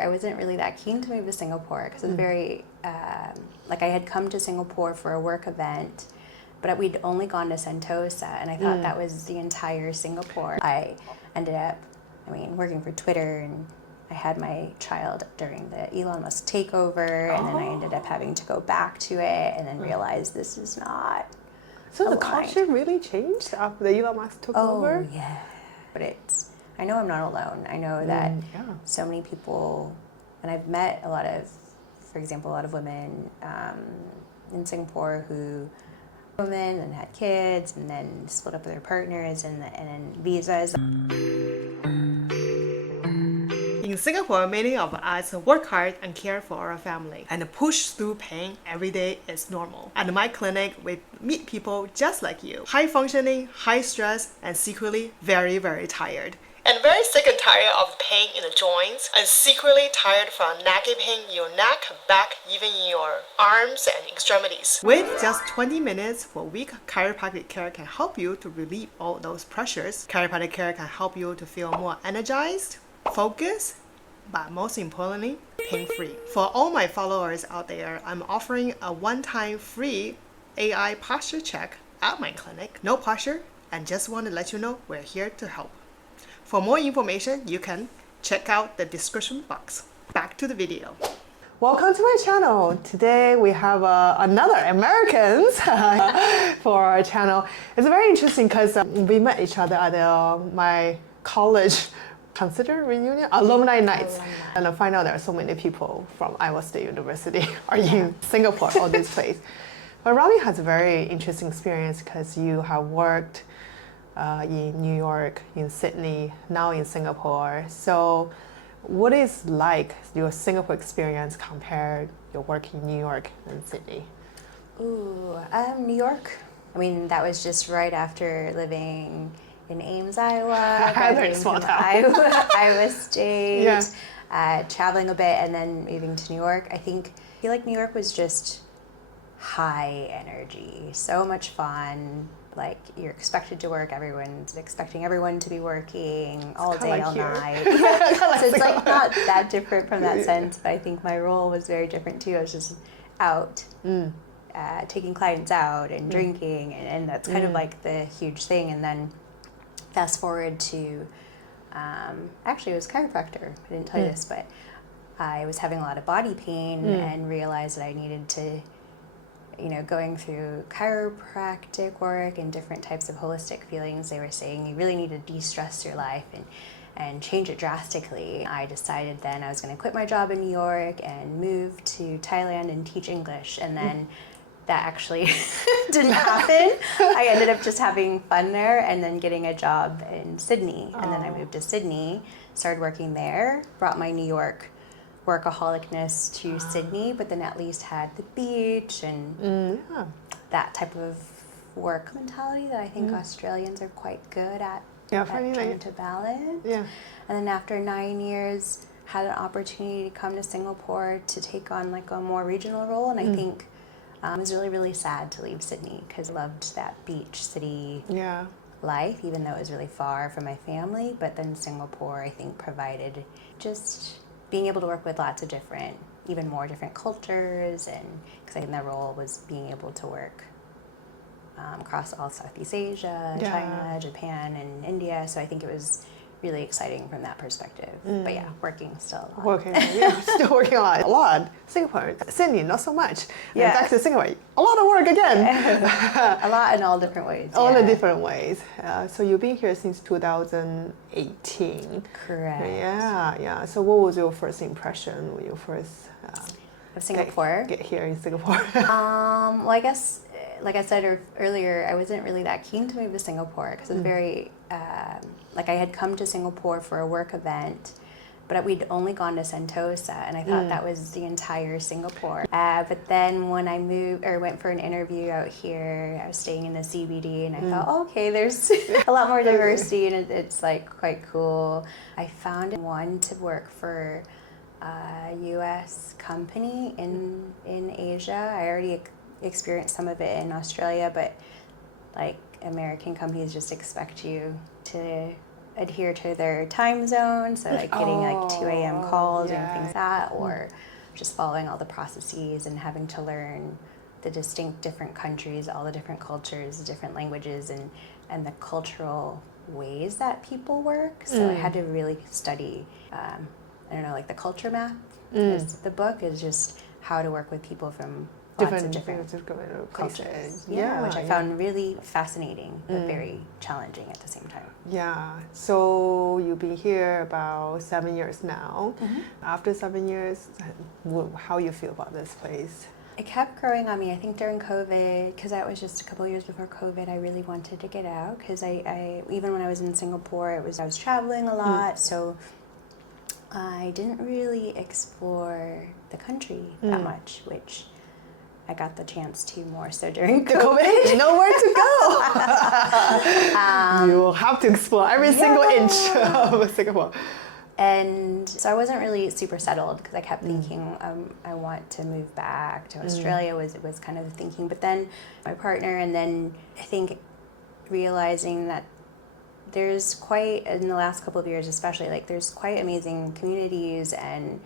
I wasn't really that keen to move to Singapore because it was very, like I had come to Singapore for a work event, but we'd only gone to Sentosa, and I thought that was the entire Singapore. I ended up, working for Twitter, and I had my child during the Elon Musk takeover, and then I ended up having to go back to it, and then realized this is not. So the culture really changed after the Elon Musk took over? Oh, yeah. But I know I'm not alone. I know that so many people, and I've met for example, a lot of women in Singapore who women and had kids and then split up with their partners and then visas. In Singapore, many of us work hard and care for our family, and push through pain every day is normal. At my clinic, we meet people just like you, high functioning, high stress, and secretly very, very tired. And very sick and tired of pain in the joints, and secretly tired from nagging pain in your neck, back, even in your arms and extremities. With just 20 minutes for a week, chiropractic care can help you to relieve all those pressures. Chiropractic care can help you to feel more energized, focused, but most importantly, pain-free. For all my followers out there, I'm offering a one-time free AI posture check at my clinic. No pressure, and just want to let you know we're here to help. For more information, you can check out the description box. Back to the video. Welcome to my channel. Today we have another Americans for our channel. It's very interesting because we met each other at my college consider reunion alumni nights, and I find out there are so many people from Iowa State University are in Singapore all this place. But Robbie has a very interesting experience because you have worked in New York, in Sydney, now in Singapore. So what is like your Singapore experience compared your work in New York and Sydney? New York, that was just right after living in Ames, Iowa, Iowa State, traveling a bit, and then moving to New York. I feel like New York was just high energy, so much fun. Like you're expected to work, everyone's expecting everyone to be working all day, like all here. night. So it's like not that different from that sense, but I think my role was very different too. I was just out, taking clients out and drinking, and that's kind of like the huge thing. And then fast forward to, actually it was chiropractor. I didn't tell you this, but I was having a lot of body pain and realized that I needed to, going through chiropractic work and different types of holistic feelings, they were saying you really need to de-stress your life and change it drastically. I decided then I was going to quit my job in New York and move to Thailand and teach English, and then that actually didn't happen. I ended up just having fun there and then getting a job in Sydney. And then I moved to Sydney, started working there, brought my New York workaholicness to Sydney, but then at least had the beach and that type of work mentality that I think Australians are quite good at trying to balance. And then after 9 years, had an opportunity to come to Singapore to take on like a more regional role, and I think it was really, really sad to leave Sydney because I loved that beach city life, even though it was really far from my family. But then Singapore, I think, provided just being able to work with lots of different, even more different cultures, and because I think that role was being able to work across all Southeast Asia, China, Japan, and India. So I think it was really exciting from that perspective. But yeah, working still a lot. Still working a lot. Singapore, Sydney, not so much. And back to Singapore, a lot of work again. A lot in all different ways. All the different ways. So you've been here since 2018. Correct. Yeah. So what was your first impression when you first of Singapore? Get here in Singapore? Well, I guess, like I said earlier, I wasn't really that keen to move to Singapore because it was very, like I had come to Singapore for a work event, but we'd only gone to Sentosa, and I thought that was the entire Singapore. But then when I went for an interview out here, I was staying in the CBD, and I thought, okay, there's a lot more diversity, and it's like quite cool. I found one to work for a U.S. company in Asia. I already experienced some of it in Australia, but like American companies just expect you to adhere to their time zone, so like getting like 2 a.m. calls and things like that, or just following all the processes and having to learn the distinct different countries, all the different cultures, different languages, and the cultural ways that people work. So I had to really study, I don't know, like the culture math. The book is just how to work with people from lots of different places. Yeah, which I found really fascinating, but very challenging at the same time. Yeah. So you've been here about 7 years now. After 7 years, how you feel about this place? It kept growing on me. I think during COVID, because that was just a couple years before COVID, I really wanted to get out because I even when I was in Singapore, I was traveling a lot, so I didn't really explore the country that much, which I got the chance to more so during COVID. Nowhere to go. You will have to explore every single inch of Singapore. And so I wasn't really super settled because I kept thinking I want to move back to Australia was kind of the thinking. But then my partner, and then I think realizing that there's quite, in the last couple of years especially, like there's quite amazing communities and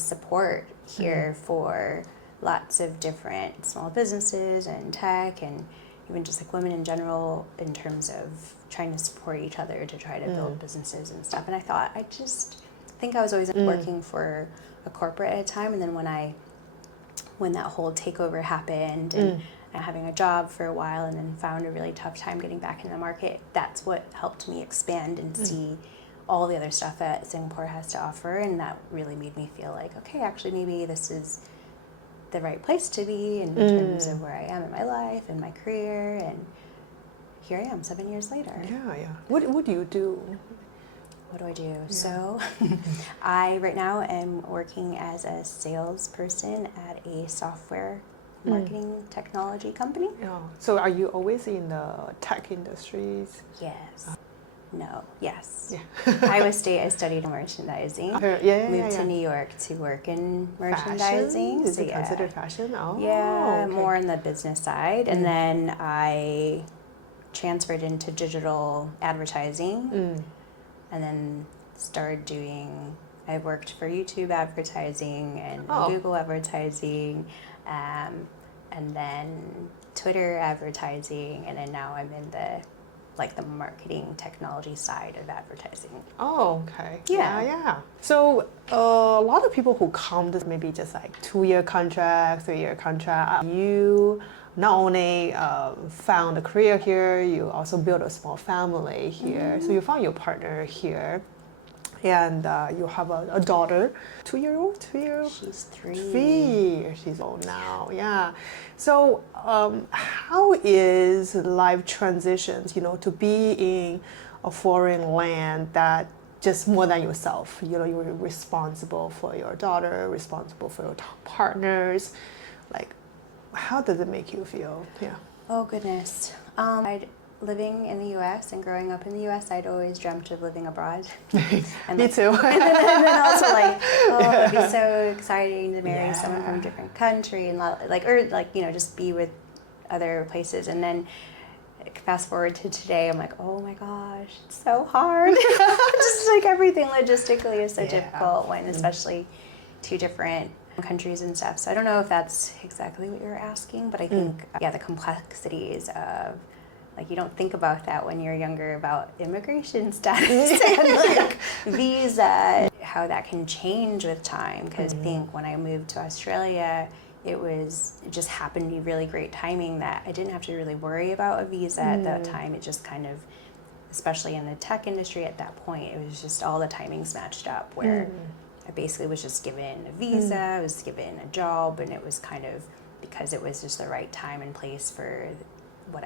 support here for lots of different small businesses and tech and even just like women in general in terms of trying to support each other to try to build businesses and stuff. And I thought, I think I was always working for a corporate at a time, and then when that whole takeover happened and having a job for a while and then found a really tough time getting back in the market, that's what helped me expand and see all the other stuff that Singapore has to offer, and that really made me feel like, okay, actually maybe this is the right place to be in terms of where I am in my life and my career, and here I am 7 years later. Yeah. What do you do? What do I do? Yeah. So I right now am working as a salesperson at a software marketing technology company. Yeah. So are you always in the tech industries? Yes. No. Yes. Yeah. Iowa State, I studied merchandising. Moved to New York to work in merchandising. Fashion? Is it considered fashion? Oh. Yeah, okay. more on the business side. And then I transferred into digital advertising. And then started I worked for YouTube advertising and Google advertising, and then Twitter advertising, and then now I'm in the marketing technology side of advertising. Oh, okay. Yeah. So a lot of people who come to maybe just like 2-year contract, 3-year contract, you not only found a career here, you also built a small family here. So you found your partner here, and you have a daughter, 2-year-old, 3-year-old? She's 3. 3. She's old now, yeah. So how is life transitions, to be in a foreign land that just more than yourself, you're responsible for your daughter, responsible for your partners, like, how does it make you feel? Yeah. Oh goodness. Living in the U.S. and growing up in the U.S., I'd always dreamt of living abroad. And Me too. and then also it'd be so exciting to marry someone from a different country and just be with other places. And then fast forward to today, I'm like, oh my gosh, it's so hard. Just like everything logistically is so difficult when especially two different countries and stuff. So I don't know if that's exactly what you're asking, but I think the complexities of you don't think about that when you're younger about immigration status and visa, how that can change with time. Because I think when I moved to Australia, it just happened to be really great timing that I didn't have to really worry about a visa at that time. It just kind of, especially in the tech industry at that point, it was just all the timings matched up where I basically was just given a visa, I was given a job, and it was kind of because it was just the right time and place for what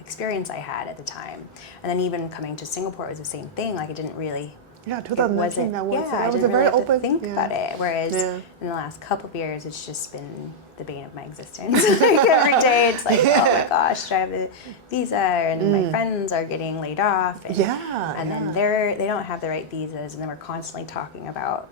experience I had at the time. And then even coming to Singapore, it was the same thing. Like, it didn't really. Yeah, 2019. I didn't really have to think about it. Whereas in the last couple of years, it's just been the bane of my existence. Every day, it's like, oh my gosh, do I have a visa? And my friends are getting laid off. And, then they don't have the right visas, and then we're constantly talking about,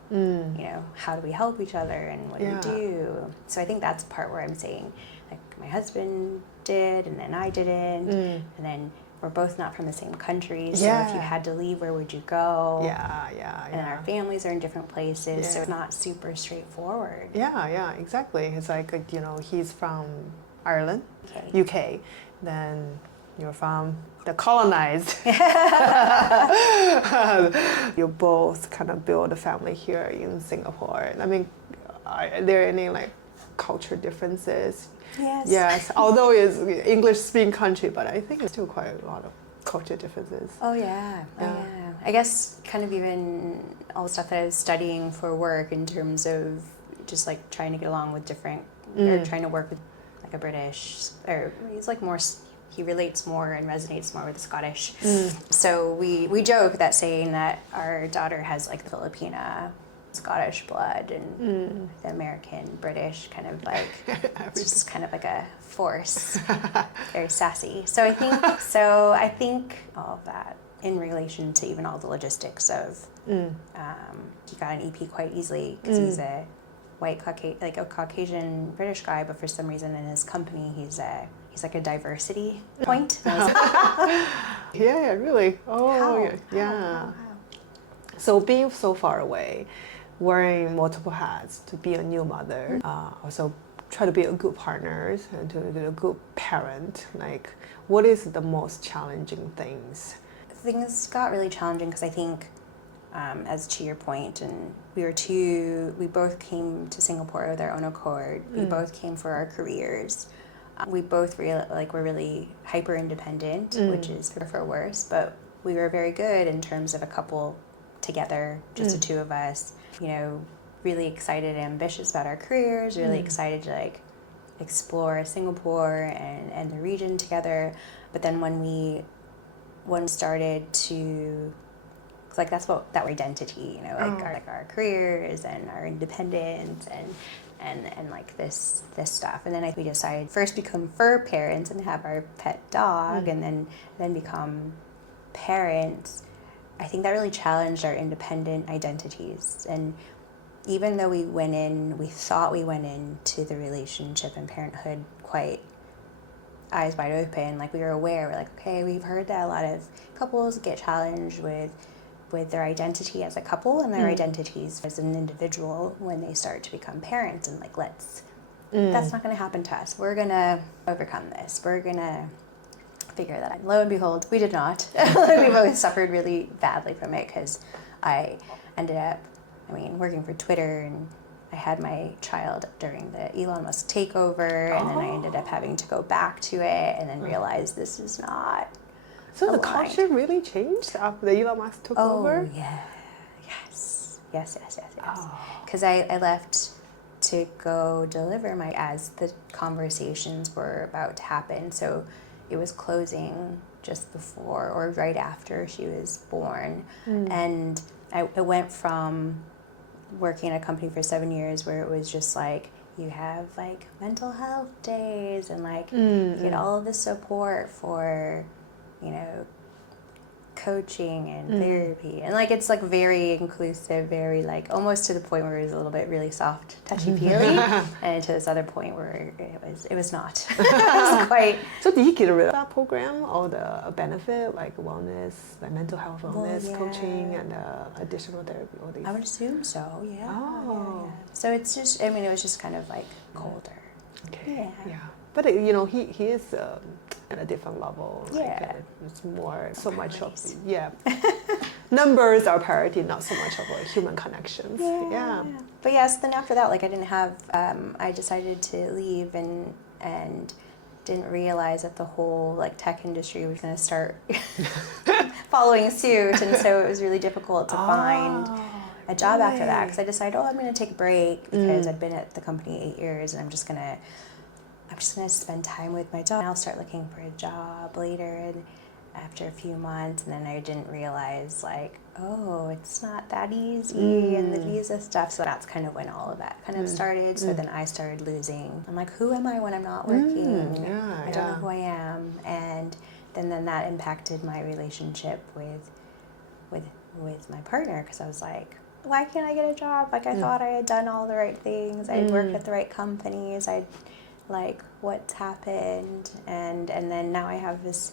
how do we help each other and what do we do? So I think that's the part where I'm saying, like, my husband did, and then I didn't, and then we're both not from the same country, so if you had to leave, where would you go? And our families are in different places, so it's not super straightforward. Yeah, exactly. It's like, you know, he's from Ireland, UK. Then you're from the colonized. You both kind of build a family here in Singapore. I mean, are there any like culture differences? Yes, although it's English-speaking country, but I think there's still quite a lot of culture differences. Oh yeah. I guess kind of even all the stuff that I was studying for work in terms of just like trying to get along with different, or trying to work with like a British, or he's like more, he relates more and resonates more with the Scottish. So we joke that saying that our daughter has like the Filipina Scottish blood and the American British kind of like it's just kind of like a force, very sassy. So I think all of that in relation to even all the logistics of he got an EP quite easily because he's a white Caucasian British guy, but for some reason in his company he's like a diversity point. Yeah, really. Oh, How? yeah. So being so far away, wearing multiple hats, to be a new mother, also try to be a good partner and to be a good parent. Like, what is the most challenging things? Things got really challenging because I think, as to your point, and we both came to Singapore with our own accord. We both came for our careers. We both were really hyper independent, which is for worse, but we were very good in terms of a couple together, just the two of us, you know, really excited and ambitious about our careers, really excited to like explore Singapore and the region together. But then when we started to, like, that's what that identity, you know, like our careers and our independence and like this stuff. And then we decided first become fur parents and have our pet dog, and then become parents. I think that really challenged our independent identities. And even though we thought we went into the relationship and parenthood quite eyes wide open, like we were aware, we're like, okay, we've heard that a lot of couples get challenged with their identity as a couple and their identities as an individual when they start to become parents, and like, that's not going to happen to us. We're going to overcome this. We're going to figure that out. Lo and behold, we did not. We both suffered really badly from it because I ended up, working for Twitter, and I had my child during the Elon Musk takeover, and then I ended up having to go back to it and then realize this is not. So the culture really changed after the Elon Musk took over? Oh, yeah. Yes. Because I left to go deliver as the conversations were about to happen. So it was closing just before or right after she was born. And I went from working at a company for 7 years where it was just like, you have like mental health days and like you get all of the support for, you know, coaching and therapy, and like it's like very inclusive, very like almost to the point where it was a little bit really soft, touchy-feely, and to this other point where it was not. It was quite. So did you get rid of that program or the benefit like wellness, like mental health wellness, coaching, and additional therapy? All these? I would assume so. Yeah. So it's just, it was just kind of like colder. Okay. Yeah. But you know, he is at a different level. Like, it's more so much of numbers are priority, not so much of a human connections. Yeah. But yes, then after that, like I didn't have. I decided to leave and didn't realize that the whole like tech industry was going to start following suit, and so it was really difficult to find a job after that, because I decided, I'm going to take a break because I'd been at the company 8 years, and I'm just gonna spend time with my dog. I'll start looking for a job later, and after a few months, and then I didn't realize like, it's not that easy, and the visa stuff. So that's kind of when all of that kind of started. So then I started losing. I'm like, who am I when I'm not working? I don't know who I am. And then that impacted my relationship with my partner, because I was like, why can't I get a job? Like I thought I had done all the right things. I'd worked at the right companies. Like what's happened, and then now I have this,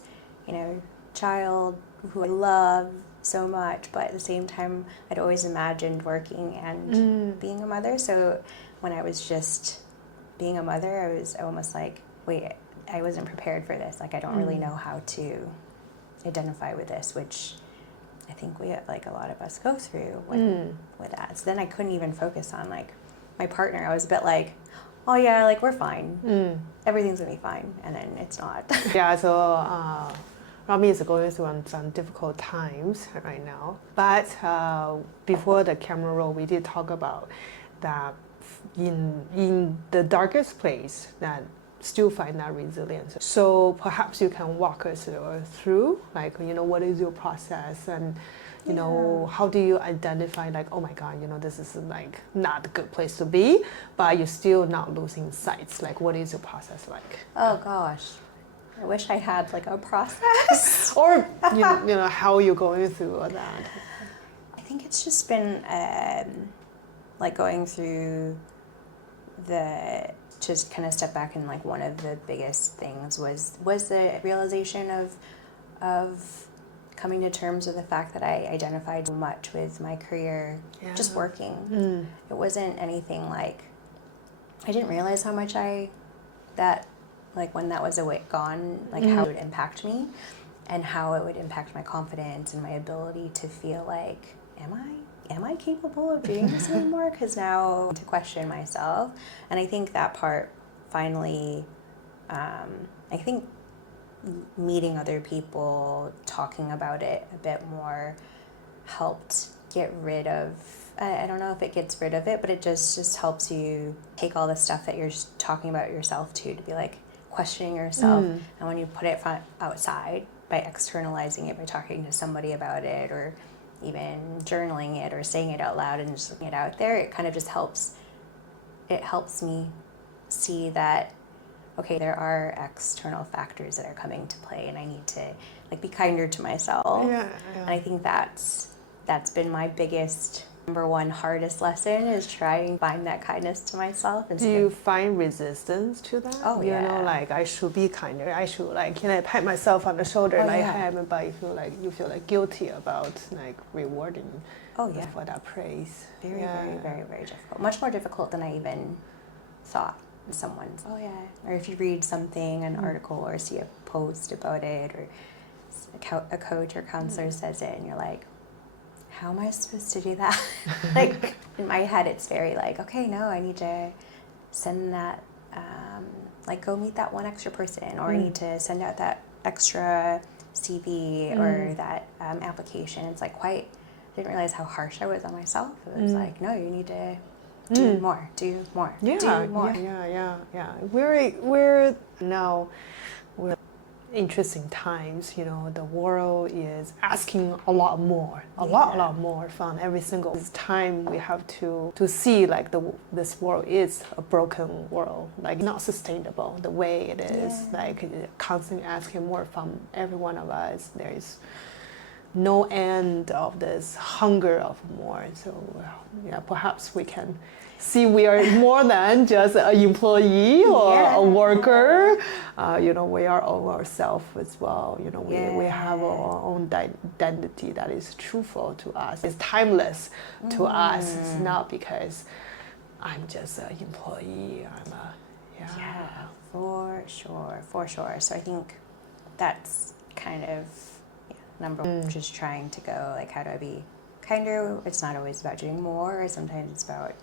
child who I love so much, but at the same time, I'd always imagined working and being a mother. So when I was just being a mother, I was almost like, wait, I wasn't prepared for this. Like, I don't really know how to identify with this, which I think like a lot of us go through with that. So then I couldn't even focus on like my partner. I was a bit like, oh yeah, like we're fine. Everything's gonna be fine. And then it's not. Yeah, so Rami is going through some difficult times right now. But before the camera roll, we did talk about that in the darkest place that still find that resilience. So perhaps you can walk us through, like, what is your process, and how do you identify, like, oh my God, this is like not a good place to be, but you're still not losing sight. Like, what is your process like? Oh gosh, I wish I had like a process. Or how you're going through all that. I think it's just been like going through just kind of step back, and like one of the biggest things was the realization of coming to terms with the fact that I identified so much with my career just working. It wasn't anything like, I didn't realize how much like when that was gone, like how it would impact me and how it would impact my confidence and my ability to feel like, am I capable of doing this anymore? Because now to question myself. And I think that part finally, I think meeting other people, talking about it a bit more helped get rid of, I don't know if it gets rid of it, but it just helps you take all the stuff that you're talking about yourself to be like questioning yourself. And when you put it outside by externalizing it, by talking to somebody about it, or even journaling it or saying it out loud and just looking it out there, it kind of just helps me see that, okay, there are external factors that are coming to play, and I need to like be kinder to myself. And I think that's been my biggest, number one hardest lesson, is trying to find that kindness to myself. Do you find resistance to that? Oh yeah. Like, I should be kinder. I should pat myself on the shoulder, but you feel like guilty about like rewarding for that praise. Very, very, very, very difficult. Much more difficult than I even thought. Someone's, or if you read something, an article, or see a post about it, or a coach or counselor says it, and you're like, how am I supposed to do that? Like, in my head, it's very like, okay, no, I need to send that, like, go meet that one extra person, or I need to send out that extra CV or that application. It's like I didn't realize how harsh I was on myself. It was like, no, you need to do more. Do more. Yeah. We're now interesting times. The world is asking a lot more from every single time. We have to see like this world is a broken world, like not sustainable the way it is. Like constantly asking more from every one of us. There is no end of this hunger of more. So perhaps we can see we are more than just an employee or a worker. We are all ourselves as well. We have our own identity that is truthful to us. It's timeless to us. It's not because I'm just an employee. For sure. So I think that's kind of number one, just trying to go like, how do I be kinder? It's not always about doing more. Sometimes it's about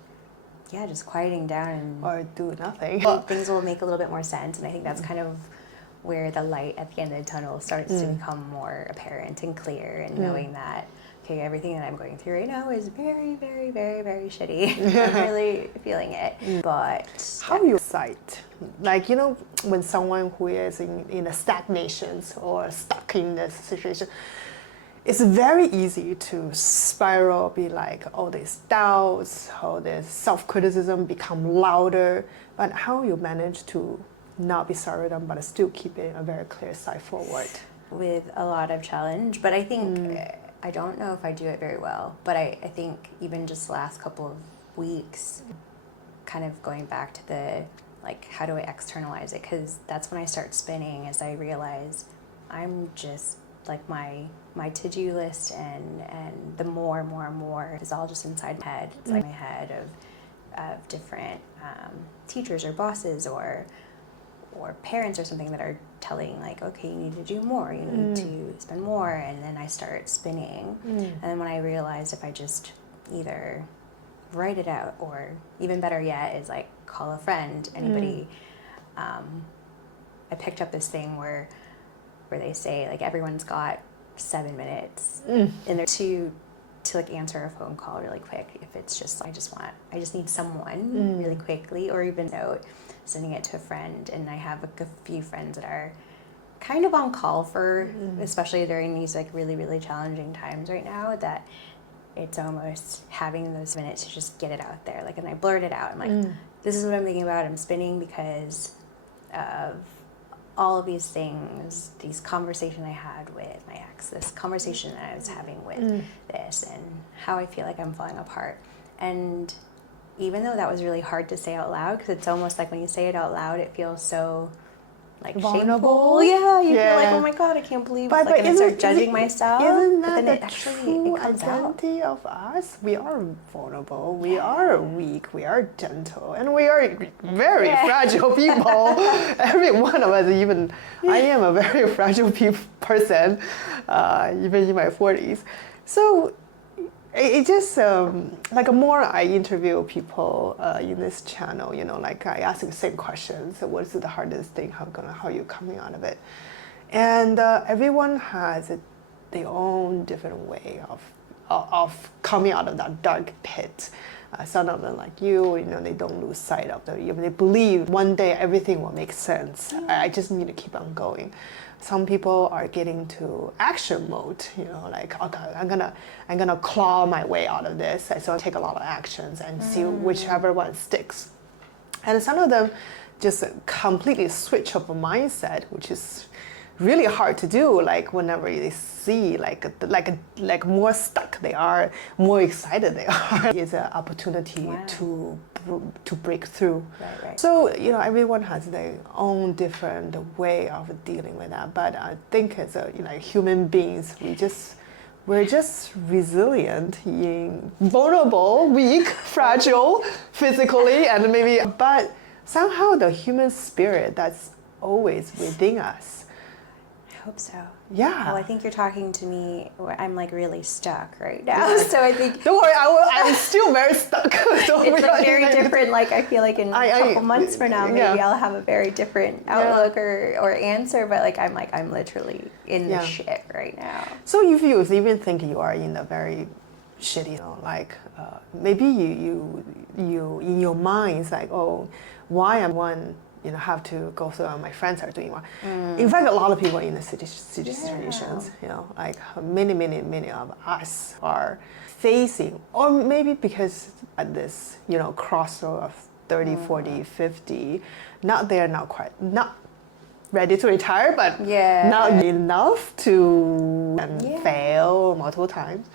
just quieting down or do nothing. Things will make a little bit more sense, and I think that's kind of where the light at the end of the tunnel starts to become more apparent and clear, and knowing that, okay, everything that I'm going through right now is very, very, very, very shitty. I'm really feeling it. But how you sight, like, when someone who is in a stagnation or stuck in this situation, it's very easy to spiral, be like, all these doubts, all this self-criticism become louder. But how you manage to not be sorry them, but still keeping a very clear sight forward? With a lot of challenge, but I think, I don't know if I do it very well, but I think even just the last couple of weeks, kind of going back to the, like, how do I externalize it? Because that's when I start spinning, as I realize I'm just like my to-do list and the more is all just inside my head. It's like my head of different teachers or bosses or parents or something that are telling like, okay, you need to do more, you need to spend more, and then I start spinning. And then when I realized if I just either write it out, or even better yet is like call a friend, anybody, I picked up this thing where they say like everyone's got 7 minutes and they're to like answer a phone call really quick. If it's just I just need someone really quickly, or even note, sending it to a friend. And I have a few friends that are kind of on call for, especially during these like really challenging times right now, that it's almost having those minutes to just get it out there. Like, and I blurt it out. I'm like, this is what I'm thinking about. I'm spinning because of all of these things, these conversations I had with my ex, this conversation that I was having with this, and how I feel like I'm falling apart. And even though that was really hard to say out loud, because it's almost like when you say it out loud, it feels so like vulnerable. Shameful. Yeah, you feel like, oh my God, I can't believe, but like, and I start judging myself. Isn't that but then the it actually true it comes identity out. of us? We are vulnerable, we are weak, we are gentle, and we are very fragile people. Every one of us, even I am a very fragile person, even in my 40s. So it just like the more I interview people in this channel, you know, like I ask the same questions. So what's the hardest thing? How are you coming out of it? And everyone has their own different way of coming out of that dark pit. Some of them, like you know, they don't lose sight of them. They believe one day everything will make sense. I just need to keep on going. Some people are getting to action mode, you know, like, okay, I'm gonna claw my way out of this. So I'll take a lot of actions and see whichever one sticks. And some of them just completely switch up a mindset, which is really hard to do. Like whenever they see like more stuck they are, more excited they are, is an opportunity to break through. Right. So, you know, everyone has their own different way of dealing with that. But I think as human beings, we're just resilient, vulnerable, weak, fragile, physically, and maybe, but somehow the human spirit that's always within us. I hope so. Yeah. Well, I think you're talking to me where I'm like really stuck right now. So I think. Don't worry, I'm still very stuck. So it's like very different. Like I feel like in a couple months from now, maybe I'll have a very different outlook or answer. But like I'm literally in the shit right now. So if you even think you are in a very shitty, you know, like maybe you in your mind it's like, oh, why am one? You know, have to go through my friends are doing one. In fact, a lot of people in the situations, you know, like many of us are facing, or maybe because at this, you know, crossroad of 30, 40, 50, not ready to retire, but not enough to fail multiple times.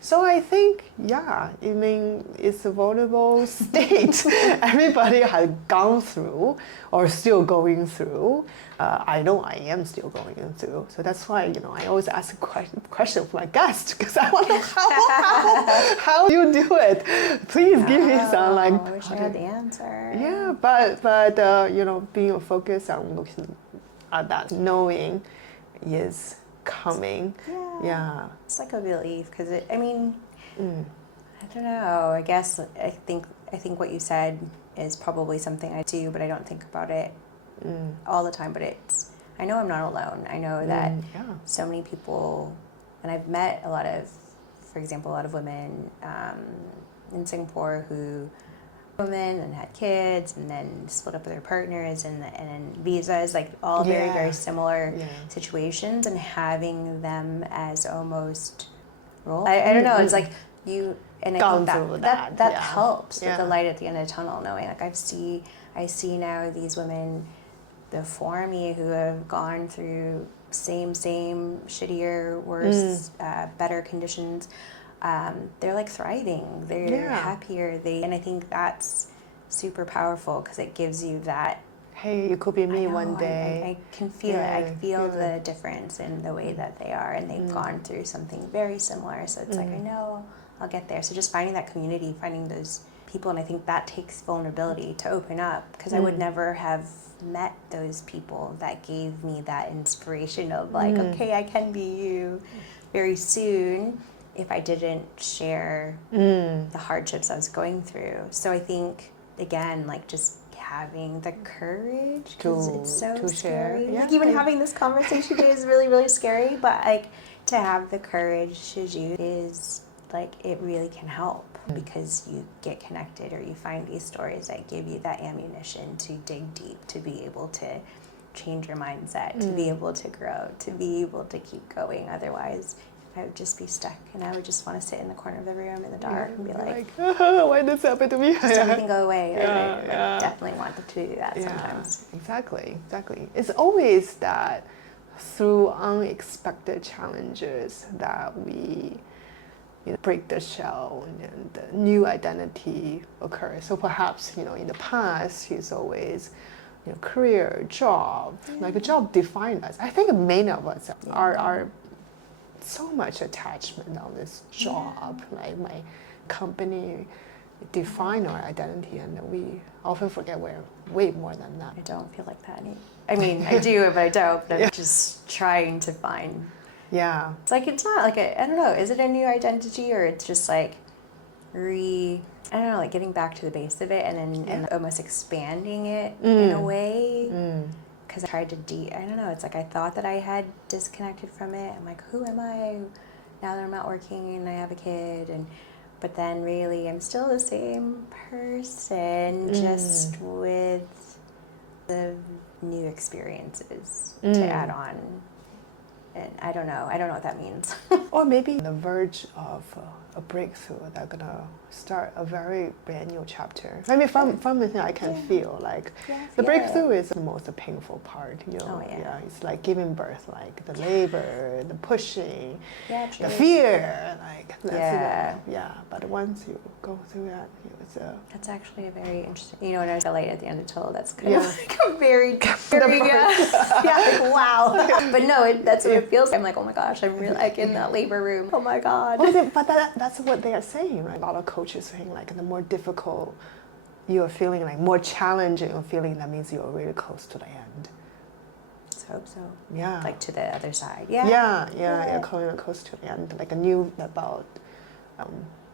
So I think, it's a vulnerable state. Everybody has gone through or still going through. I know I am still going through. So that's why, you know, I always ask a question for my guest because I want to know how you do it. Please give me some I wish I had the answer. Yeah, but you know, being focused on looking at that, knowing is coming. Yeah. It's like a relief because I don't know. I guess I think what you said is probably something I do, but I don't think about it all the time. But I know I'm not alone. I know that so many people, and I've met a lot of women in Singapore who and had kids and then split up with their partners and visas, like all very similar situations, and having them as almost role. I don't know, it's like you, and I think that helps with the light at the end of the tunnel, knowing like I see now these women before me who have gone through same shittier, worse, better conditions. They're like thriving, they're happier, and I think that's super powerful because it gives you that hey, you could be me I know, one day. I can feel it. Yeah, I feel feel the difference in the way that they are, and they've gone through something very similar. So it's like, I know I'll get there. So just finding that community, finding those people, and I think that takes vulnerability to open up, because I would never have met those people that gave me that inspiration of like, okay, I can be you very soon, if I didn't share the hardships I was going through. So I think, again, like just having the courage, because it's so scary. Yeah. Like even having this conversation today is really, really scary, but like to have the courage to do is like, it really can help, because you get connected, or you find these stories that give you that ammunition to dig deep, to be able to change your mindset, to be able to grow, to be able to keep going. Otherwise, I would just be stuck, and I would just want to sit in the corner of the room in the dark and be like, why did this happen to me? just everything go away. Yeah, I definitely want to do that Yeah, sometimes. exactly. It's always that through unexpected challenges that we break the shell and the new identity occurs. So perhaps, in the past, it's always, career, job, like a job defined us. I think many of us are so much attachment on this job, like my company define our identity, and we often forget we're way more than that. I don't feel like that anymore. I mean, I do, but I don't. But I'm just trying to find. Yeah. It's like, it's not like I don't know. Is it a new identity, or it's just like I don't know, like getting back to the base of it, and then and almost expanding it in a way. Because I tried to I don't know. It's like I thought that I had disconnected from it. I'm like, who am I now that I'm not working and I have a kid? But then really, I'm still the same person, just with the new experiences to add on. And I don't know what that means. Or maybe on the verge of a breakthrough, they're gonna start a very brand new chapter. I mean, from the thing I can feel like the breakthrough is the most painful part. It's like giving birth, like the labor, the pushing, the fear, like that's But once you go through that, that's actually a very interesting. When I was light at the end of the tunnel, that's kind of like a very like wow. But no, that's what it feels like. I'm like, oh my gosh, I'm really like in that labor room. Oh my god. But that's what they are saying, right? A lot of coaches saying like the more difficult you are feeling, like more challenging you're feeling, that means you're really close to the end. Let's hope so. Yeah. Like to the other side. Yeah. You're coming close to the end. Like a new about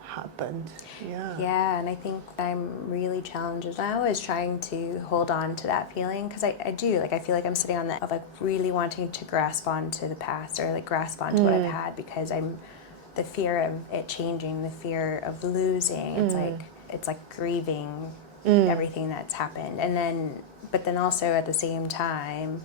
happened. Yeah, and I think I'm really challenged. I'm always trying to hold on to that feeling, because I do, like I feel like I'm sitting on that of like really wanting to grasp onto the past, or like grasp onto what I've had, because I'm the fear of it changing, the fear of losing. It's like grieving everything that's happened, but then also at the same time,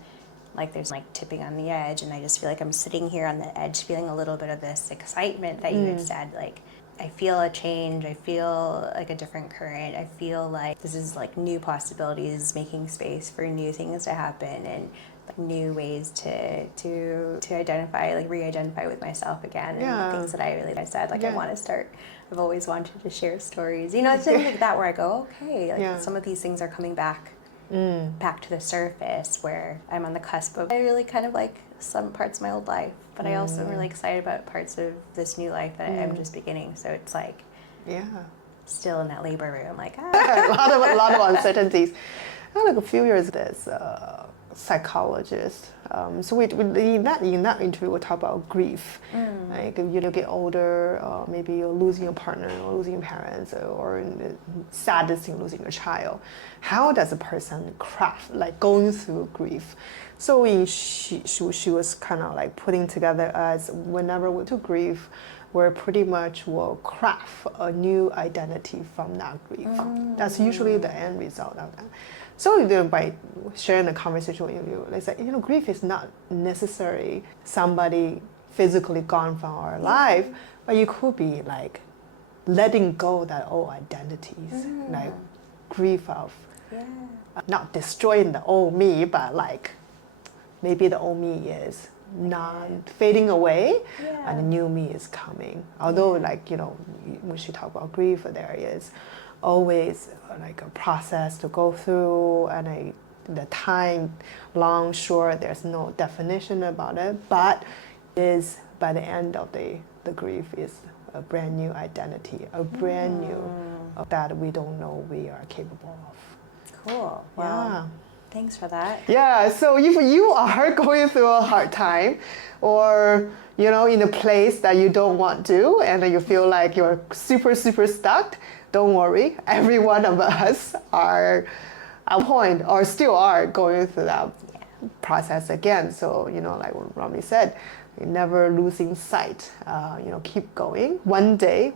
like there's like tipping on the edge, and I just feel like I'm sitting here on the edge, feeling a little bit of this excitement that you had said, like I feel a change, I feel like a different current, I feel like this is like new possibilities, making space for new things to happen, and like new ways to identify, like re-identify with myself again, and the things that I said, like I want to start, I've always wanted to share stories, it's things like that where I go, okay, like some of these things are coming back to the surface, where I'm on the cusp of, I really kind of like some parts of my old life, but I also am really excited about parts of this new life that I'm just beginning. So it's like, still in that labor room, like a lot of uncertainties. Like a few years, there's a psychologist. So in that interview, we talk about grief. Like you get older, maybe you're losing your partner, or losing your parents, or the saddest thing, losing your child. How does a person craft, like going through grief? So she was kind of like putting together as whenever we do grief, we pretty much will craft a new identity from that grief. That's usually the end result of that. So by sharing the conversation with you, it's like, grief is not necessarily somebody physically gone from our life, but you could be like letting go of that old identities, like grief of not destroying the old me, but like maybe the old me is not fading away and the new me is coming. Although like, when she talk about grief, there is always like a process to go through, and the time, long, short, there's no definition about it, but is by the end of the grief is a brand new identity, a brand new that we don't know we are capable of. Cool. Wow. Yeah. Thanks for that. Yeah, so if you are going through a hard time or in a place that you don't want to and you feel like you're super stuck, don't worry. Every one of us are at a point or still are going through that process again. So, like what Rami said, you're never losing sight. Keep going. One day,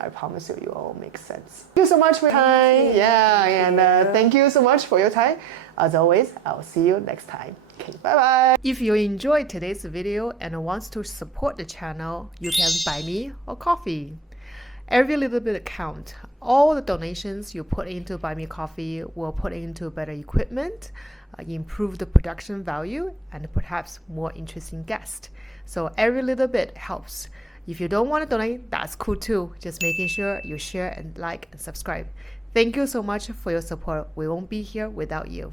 I promise you, all make sense. Thank you so much for your time. Thank you so much for your time. As always, I'll see you next time. Okay, bye-bye. If you enjoyed today's video and want to support the channel, you can buy me a coffee. Every little bit counts. All the donations you put into Buy Me Coffee will put into better equipment, improve the production value, and perhaps more interesting guests. So every little bit helps. If you don't want to donate, that's cool too. Just making sure you share and like and subscribe. Thank you so much for your support. We won't be here without you.